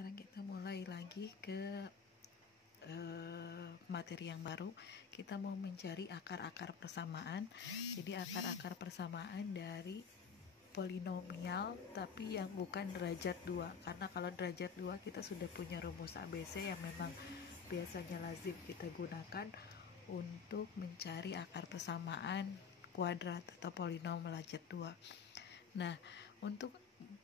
sekarang kita mulai lagi ke materi yang baru. Kita mau mencari akar-akar persamaan. Jadi akar-akar persamaan dari polinomial tapi yang bukan derajat 2, karena kalau derajat 2 kita sudah punya rumus ABC yang memang biasanya lazim kita gunakan untuk mencari akar persamaan kuadrat atau polinom derajat 2. Nah, untuk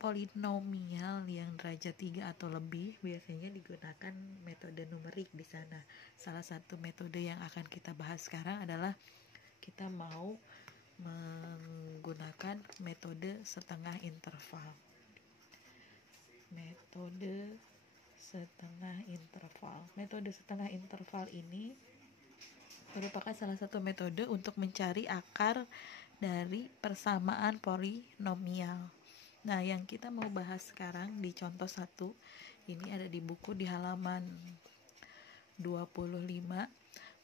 polinomial yang derajat 3 atau lebih biasanya digunakan metode numerik di sana. Salah satu metode yang akan kita bahas sekarang adalah kita mau menggunakan metode setengah interval. Metode setengah interval. Metode setengah interval ini merupakan salah satu metode untuk mencari akar dari persamaan polinomial. Nah, yang kita mau bahas sekarang di contoh 1 ini ada di buku di halaman 25.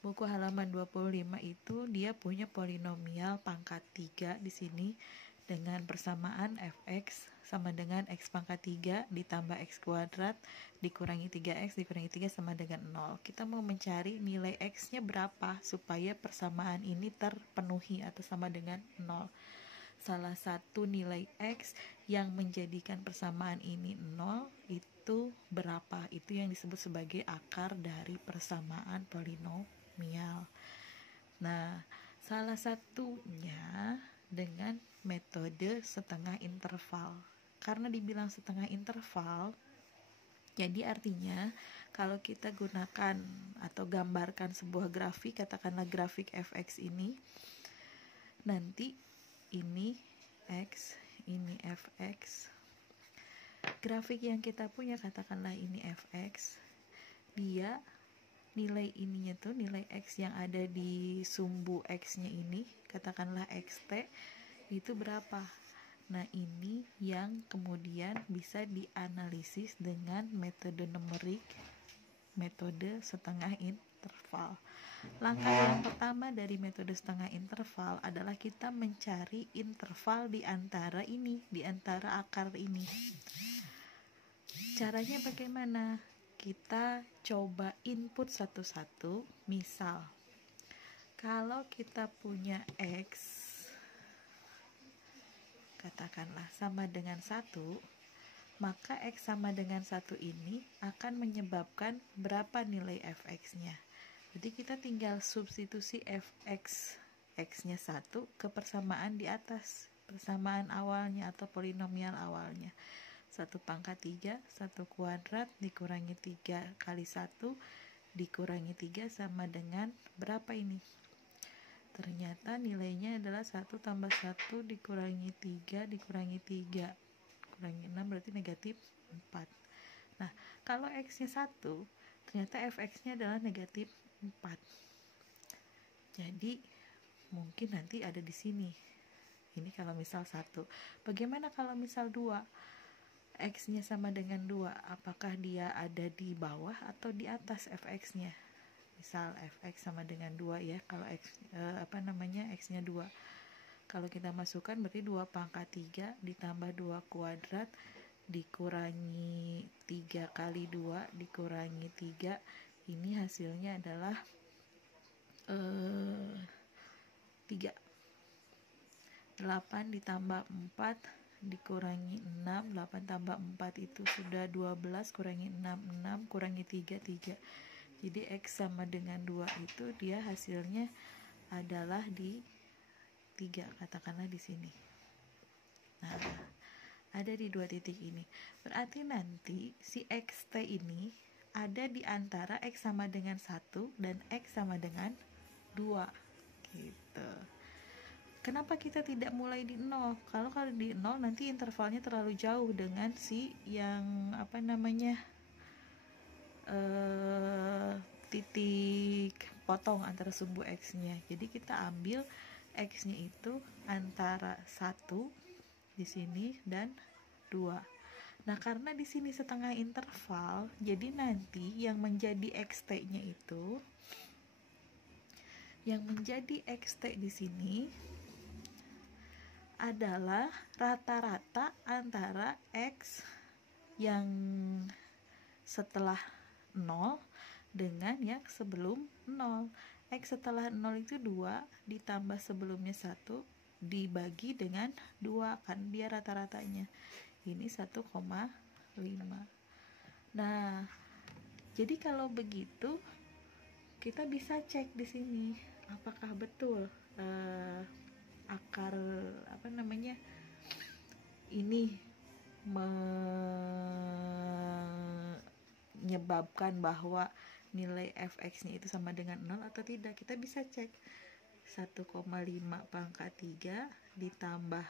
Buku halaman 25 itu dia punya polinomial pangkat 3 di sini dengan persamaan fx sama dengan x pangkat 3 ditambah x kuadrat dikurangi 3x dikurangi 3 sama dengan 0. Kita mau mencari nilai x-nya berapa supaya persamaan ini terpenuhi atau sama dengan 0. Salah satu nilai x yang menjadikan persamaan ini 0 itu berapa? Itu yang disebut sebagai akar dari persamaan polinomial. Nah, salah satunya dengan metode setengah interval. Karena dibilang setengah interval, jadi artinya kalau kita gunakan atau gambarkan sebuah grafik, katakanlah grafik fx ini, nanti ini x, ini fx. Grafik yang kita punya katakanlah ini fx. Dia nilai ininya tuh, nilai x yang ada di sumbu x-nya ini, katakanlah xt, itu berapa? Nah, ini yang kemudian bisa dianalisis dengan metode numerik, metode setengah interval. Langkah yang pertama dari metode setengah interval adalah kita mencari interval di antara ini, di antara akar ini. Caranya bagaimana? Kita coba input satu-satu. Misal, kalau kita punya x katakanlah sama dengan 1, maka x sama dengan 1 ini akan menyebabkan berapa nilai fx-nya. Jadi kita tinggal substitusi fx, x-nya 1 ke persamaan di atas, persamaan awalnya atau polinomial awalnya. 1 pangkat 3, 1 kuadrat dikurangi 3 kali 1 dikurangi 3 sama dengan berapa ini? Ternyata nilainya adalah 1 tambah 1 dikurangi 3 dikurangi 3 kurangi 6 berarti negatif 4. Nah, kalau x-nya 1, ternyata fx-nya adalah negatif 4. Jadi mungkin nanti ada di sini. Ini kalau misal 1. Bagaimana kalau misal 2? X-nya sama dengan 2. Apakah dia ada di bawah atau di atas fx-nya? Misal fx sama dengan 2 ya. Kalau x-nya 2. Kalau kita masukkan berarti 2 pangkat 3 ditambah 2 kuadrat dikurangi 3 kali 2 dikurangi 3. Ini hasilnya adalah 3. 8 ditambah 4 dikurangi 6. 8 tambah 4 itu sudah 12 kurangi 6 6 kurangi 3 3. Jadi x sama dengan 2 itu dia hasilnya adalah di 3, katakanlah di sini. Nah, ada di 2 titik ini. Berarti nanti si xt ini ada di antara x sama dengan 1 dan x sama dengan 2. Gitu. Kenapa kita tidak mulai di 0? Kalau di 0 nanti intervalnya terlalu jauh dengan si yang titik potong antara sumbu x-nya. Jadi kita ambil x-nya itu antara 1 di sini dan 2. Nah, karena di sini setengah interval, jadi nanti yang menjadi xt-nya itu, yang menjadi xt di sini adalah rata-rata antara x yang setelah 0 dengan yang sebelum 0. X setelah 0 itu 2 ditambah sebelumnya 1 dibagi dengan 2, kan dia rata-ratanya. Ini 1,5. Nah, jadi kalau begitu kita bisa cek di sini apakah betul akar ini menyebabkan bahwa nilai fx-nya itu sama dengan 0 atau tidak. Kita bisa cek 1,5 pangkat 3 ditambah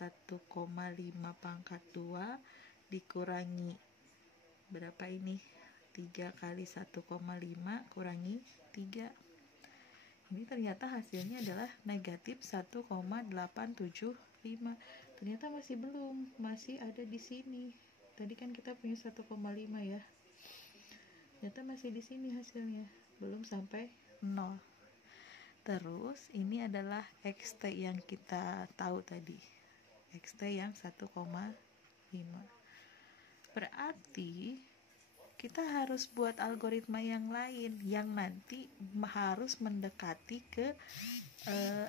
1,5 pangkat 2 dikurangi berapa ini? 3 kali 1,5 kurangi 3. Ini ternyata hasilnya adalah negatif 1,875. Ternyata masih belum, masih ada di sini. Tadi kan kita punya 1,5 ya. Ternyata masih di sini hasilnya, belum sampai 0. Terus ini adalah xt yang kita tahu tadi. Xt yang 1,5. Berarti kita harus buat algoritma yang lain yang nanti harus mendekati ke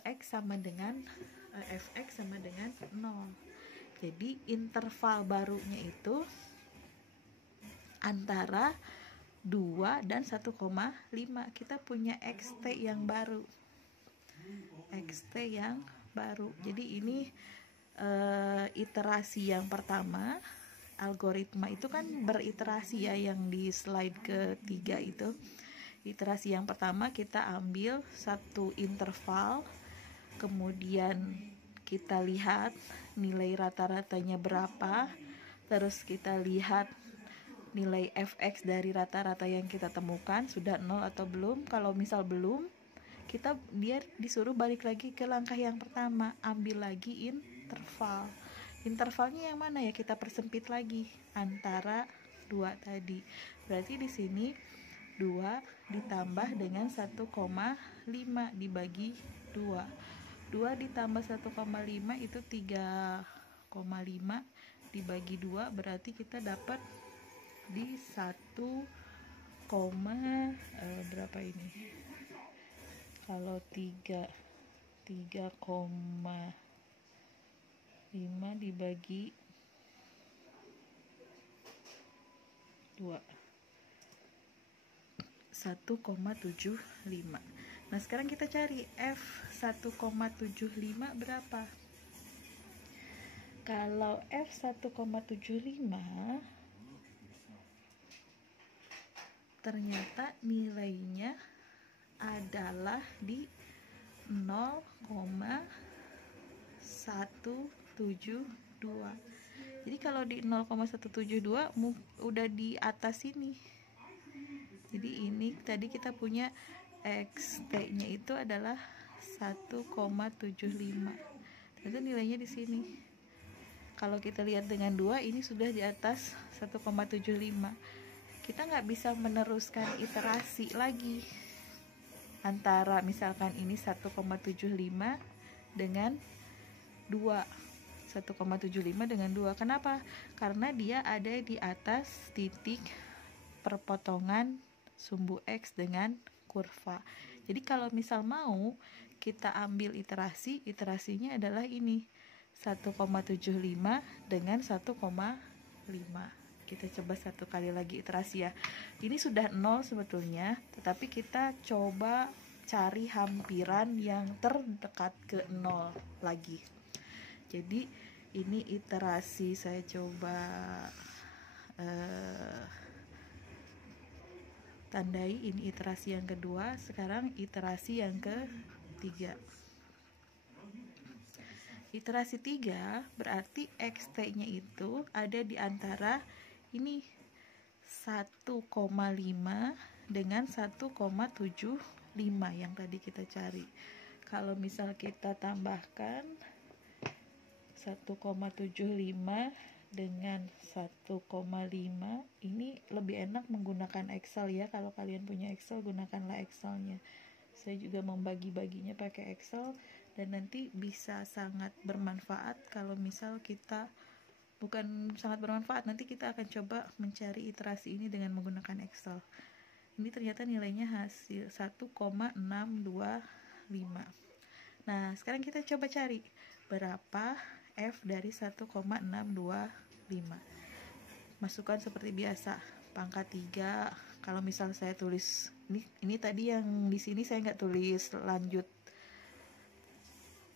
x sama dengan fx sama dengan 0. Jadi interval barunya itu antara 2 dan 1,5. Kita punya xt yang baru. Jadi ini iterasi yang pertama. Algoritma itu kan beriterasi ya, yang di slide ketiga itu. Iterasi yang pertama kita ambil satu interval, kemudian kita lihat nilai rata-ratanya berapa, terus kita lihat nilai fx dari rata-rata yang kita temukan sudah 0 atau belum. Kalau misal belum, dia disuruh balik lagi ke langkah yang pertama, ambil lagi interval. Intervalnya yang mana ya? Kita persempit lagi antara 2 tadi. Berarti di sini 2 ditambah dengan 1,5 dibagi 2. 2 ditambah 1,5 itu 3,5 dibagi 2, berarti kita dapat di 1, berapa ini? Kalau 3,5 dibagi 2, 1,75. Nah, sekarang kita cari F 1,75 berapa? Kalau F 1,75 ternyata nilainya adalah di 0,172. Jadi kalau di 0,172 udah di atas ini. Jadi ini tadi kita punya xt-nya itu adalah 1,75. Itu nilainya di sini. Kalau kita lihat dengan 2, ini sudah di atas 1,75. Kita nggak bisa meneruskan iterasi lagi antara misalkan ini 1,75 dengan 2. 1,75 dengan 2. Kenapa? Karena dia ada di atas titik perpotongan sumbu X dengan kurva. Jadi kalau misal mau kita ambil iterasinya adalah ini 1,75 dengan 1,5. Kita coba satu kali lagi iterasi ya. Ini sudah 0 sebetulnya, tetapi kita coba cari hampiran yang terdekat ke 0 lagi. Jadi ini iterasi, saya coba tandai, ini iterasi yang kedua. Sekarang iterasi yang ketiga. Iterasi 3 berarti xt-nya itu ada di antara ini 1,5 dengan 1,75 yang tadi kita cari. Kalau misal kita tambahkan 1,75 dengan 1,5, ini lebih enak menggunakan Excel ya. Kalau kalian punya Excel, gunakanlah Excelnya. Saya juga membagi-baginya pakai Excel, dan nanti bisa sangat bermanfaat kalau misal kita bukan sangat bermanfaat. Nanti kita akan coba mencari iterasi ini dengan menggunakan Excel. Ini ternyata nilainya hasil 1,625. Nah, sekarang kita coba cari berapa F dari 1,625. Masukkan seperti biasa, pangkat 3. Kalau misal saya tulis ini tadi yang di sini saya nggak tulis lanjut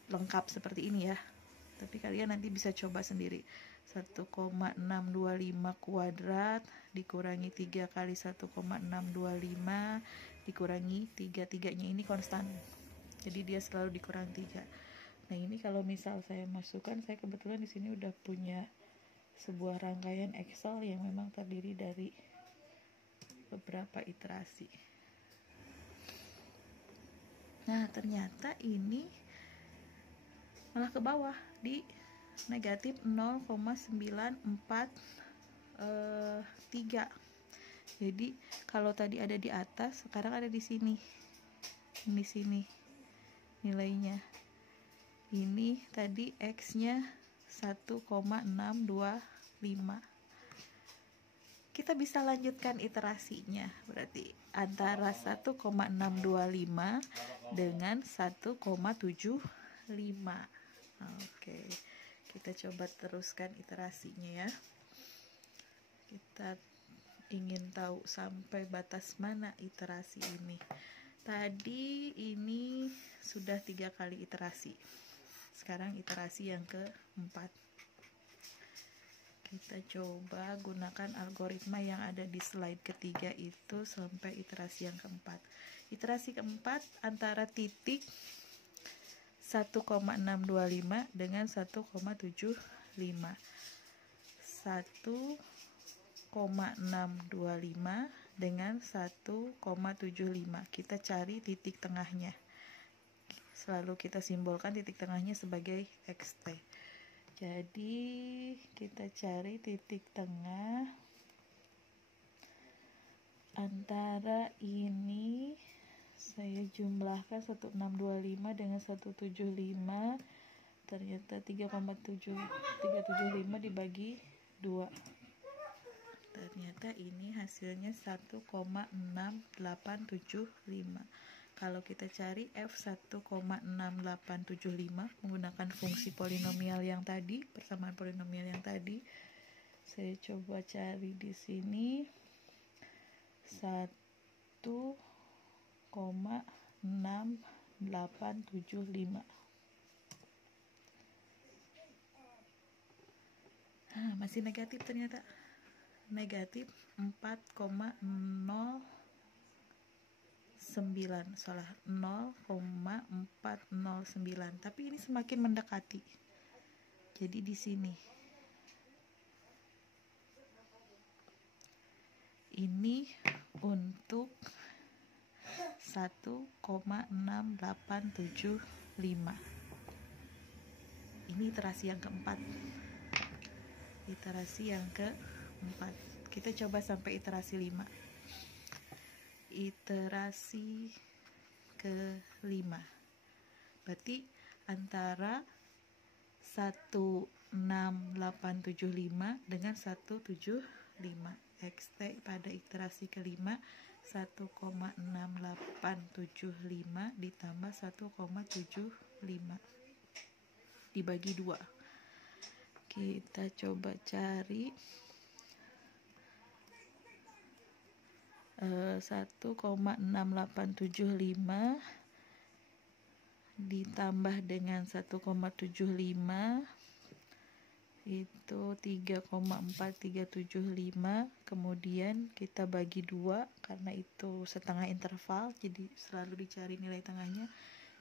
lengkap seperti ini ya. Tapi kalian nanti bisa coba sendiri. 1,625 kuadrat dikurangi 3 kali 1,625 dikurangi 3-nya ini konstan. Jadi dia selalu dikurang 3. Nah, ini kalau misal saya masukkan, saya kebetulan di sini udah punya sebuah rangkaian Excel yang memang terdiri dari beberapa iterasi. Nah, ternyata ini malah ke bawah di negatif 0,943. Jadi kalau tadi ada di atas, sekarang ada di sini. Di sini nilainya. Ini tadi X-nya 1,625. Kita bisa lanjutkan iterasinya. Berarti antara 1,625 dengan 1,75. Oke. Kita coba teruskan iterasinya ya. Kita ingin tahu sampai batas mana iterasi ini. Tadi ini sudah 3 kali iterasi. Sekarang iterasi yang keempat. Kita coba gunakan algoritma yang ada di slide ketiga itu sampai iterasi yang keempat. Iterasi keempat antara titik 1,625 dengan 1,75. 1,625 dengan 1,75. Kita cari titik tengahnya. Selalu kita simbolkan titik tengahnya sebagai XT. Jadi kita cari titik tengah antara ini. Saya jumlahkan 1625 dengan 175. Ternyata 3,375 dibagi 2. Ternyata ini hasilnya 1,6875. Kalau kita cari F 1,6875 menggunakan fungsi polinomial yang tadi, persamaan polinomial yang tadi, saya coba cari di sini 1,6875. Masih negatif ternyata. Negatif 4,09, salah, 0,409. Tapi ini semakin mendekati. Jadi di sini ini untuk 1,6875. Ini iterasi yang keempat. Iterasi yang keempat. Kita coba sampai iterasi 5. Iterasi ke-5. Berarti antara 16875 dengan 175. XT pada iterasi ke-5 1,6875 ditambah 1,75 dibagi 2. Kita coba cari 1,6875 ditambah dengan 1,75 itu 3,4375. Kemudian kita bagi 2 karena itu setengah interval, jadi selalu dicari nilai tengahnya.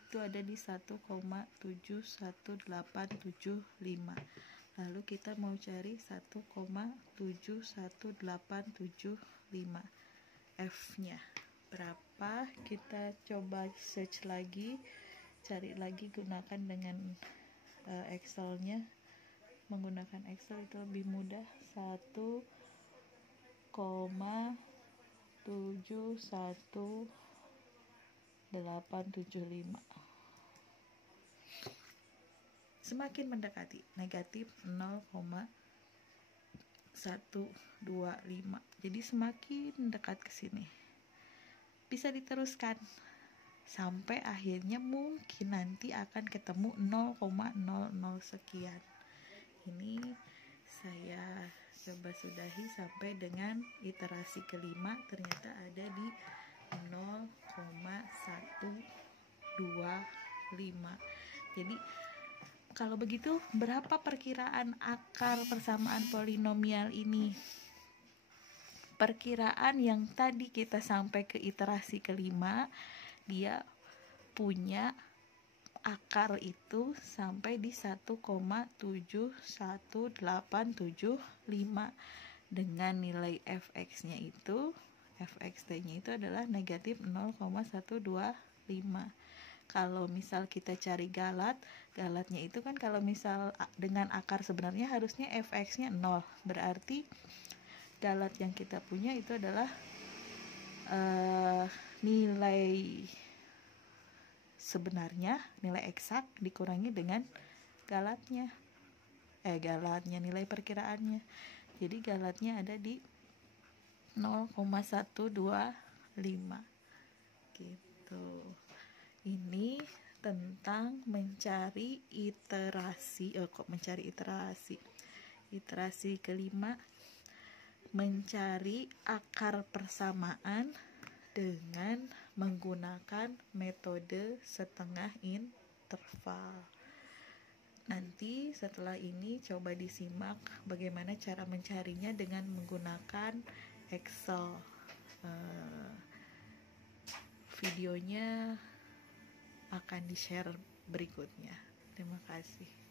Itu ada di 1,71875. Lalu kita mau cari 1,71875. F-nya berapa? Kita coba search lagi, cari lagi, gunakan dengan Excel-nya. Menggunakan Excel itu lebih mudah. 1,71875. Semakin mendekati, negatif 0,71875. 5. Jadi semakin dekat ke sini. Bisa diteruskan sampai akhirnya mungkin nanti akan ketemu 0,00 sekian. Ini saya coba sudahi sampai dengan iterasi kelima, ternyata ada di 0,125. Jadi kalau begitu berapa perkiraan akar persamaan polinomial ini? Perkiraan yang tadi kita sampai ke iterasi kelima, dia punya akar itu sampai di 1,71875 dengan nilai fx-nya itu, fxt-nya itu adalah negatif 0,125. Kalau misal kita cari galatnya itu kan kalau misal dengan akar sebenarnya harusnya fx-nya 0, berarti galat yang kita punya itu adalah nilai sebenarnya, nilai eksak dikurangi dengan galatnya nilai perkiraannya. Jadi galatnya ada di 0,125 gitu. Ini tentang mencari iterasi iterasi kelima, mencari akar persamaan dengan menggunakan metode setengah interval. Nanti setelah ini coba disimak bagaimana cara mencarinya dengan menggunakan Excel. Videonya akan di-share berikutnya. Terima kasih.